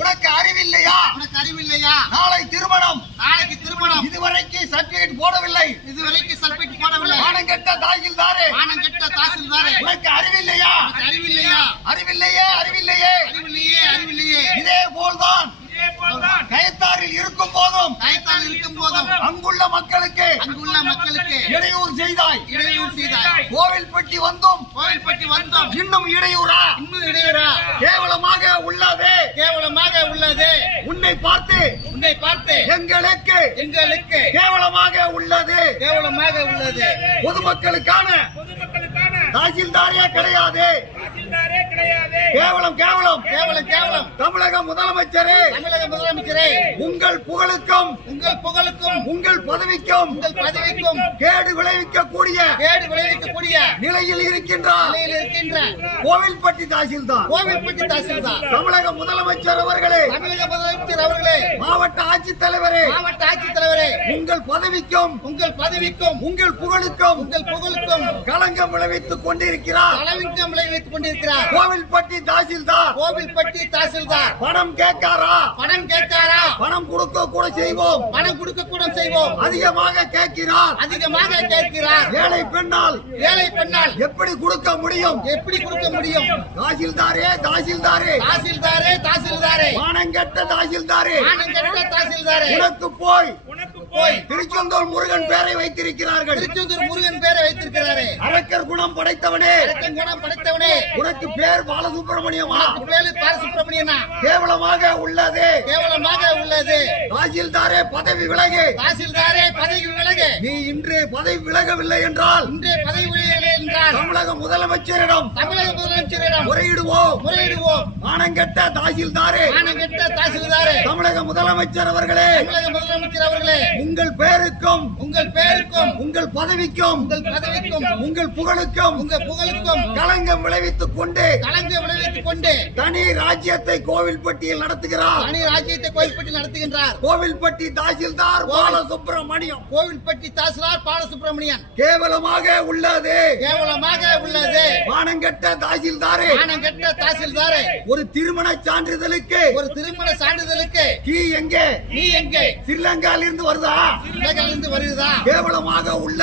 உனக்கு அறிவில்லையா? உனக்கு அறிவில்லையா? நாளைக்கு திருமணம் இதுவரைக்கு சர்டிபிகேட் போடவில்லை. சர்டிபிகேட் போடவில்லை. மானம் கெட்ட தாசில்தாரே, உனக்கு அறிவில்லையா? அறிவில்லையா? அறிவில்லையே அறிவில்லையே. இதே போல்தான் கயத்தாரில் இருக்கும் போதும் அங்குள்ள மக்களுக்கு இடையூறு செய்தாய். கோவில்பட்டி வந்தும் இன்னும் இடையூறா? கேவலமாக உள்ளது. உன்னை பார்த்து எங்களுக்கு கேவலமாக உள்ளது. பொதுமக்களுக்கான தாசில்தாரே கிடையாது. கேவலம். தமிழக முதலமைச்சரே, உங்கள் புகழுக்கும் உங்கள் பதவிக்கும் கேடு விளைவிக்கக்கூடிய நிலையில் இருக்கின்றார் கோவில்பட்டி தாசில்தார். தமிழக முதலமைச்சர் அவர்களே, மாவட்ட ஆட்சித்தலைவரே, உங்கள் பதவிக்கும் உங்கள் புகழுக்கும் களங்கம் விளைவித்துக் கொண்டிருக்கிறார் கோவில்பட்டி தாசில்தார். பணம் கேட்காரா? பணம் கொடுக்க கூட செய்வோம். அதிகமாக கேட்கிறார். ஏழை பெண்ணால் எப்படி கொடுக்க முடியும்? தாசில்தாரே, மானங்கெட்ட தாசில்தாரே, உனக்கு போய் திருச்செந்தூர் முருகன் பேரை வைத்திருக்கிறார்கள். அரக்கர் குணம் படைத்தவனே, உனக்கு பேர் பாலசுப்ரமணியமா? கேவலமாக உள்ளது. தாசில்தாரே பதவி விலகு. நீ இன்று பதவி விலகவில்லை என்றால் தமிழக முதலமைச்சரிடம் முறையிடுவோம். மானங்கெட்ட தாசில்தாரே, தமிழக முதலமைச்சர் அவர்களே, உங்கள் பெயருக்கும் உங்கள் பதவிக்கும் உங்கள் புகழுக்கும் களங்கம் விளைவித்துக் கொண்டு தனி ராஜ்யத்தை கோவில்பட்டியில் நடத்துகிறார். கோவில்பட்டி தாசில்தார் பாலசுப்ரமணியம். கேவலமாக உள்ளது. மானங்கெட்ட தாசில்தாரே, ஒரு திருமண சான்றிதழுக்கு நீ எங்கே? ஸ்ரீலங்காவில் இருந்து வருதா? கேவலமாக உள்ள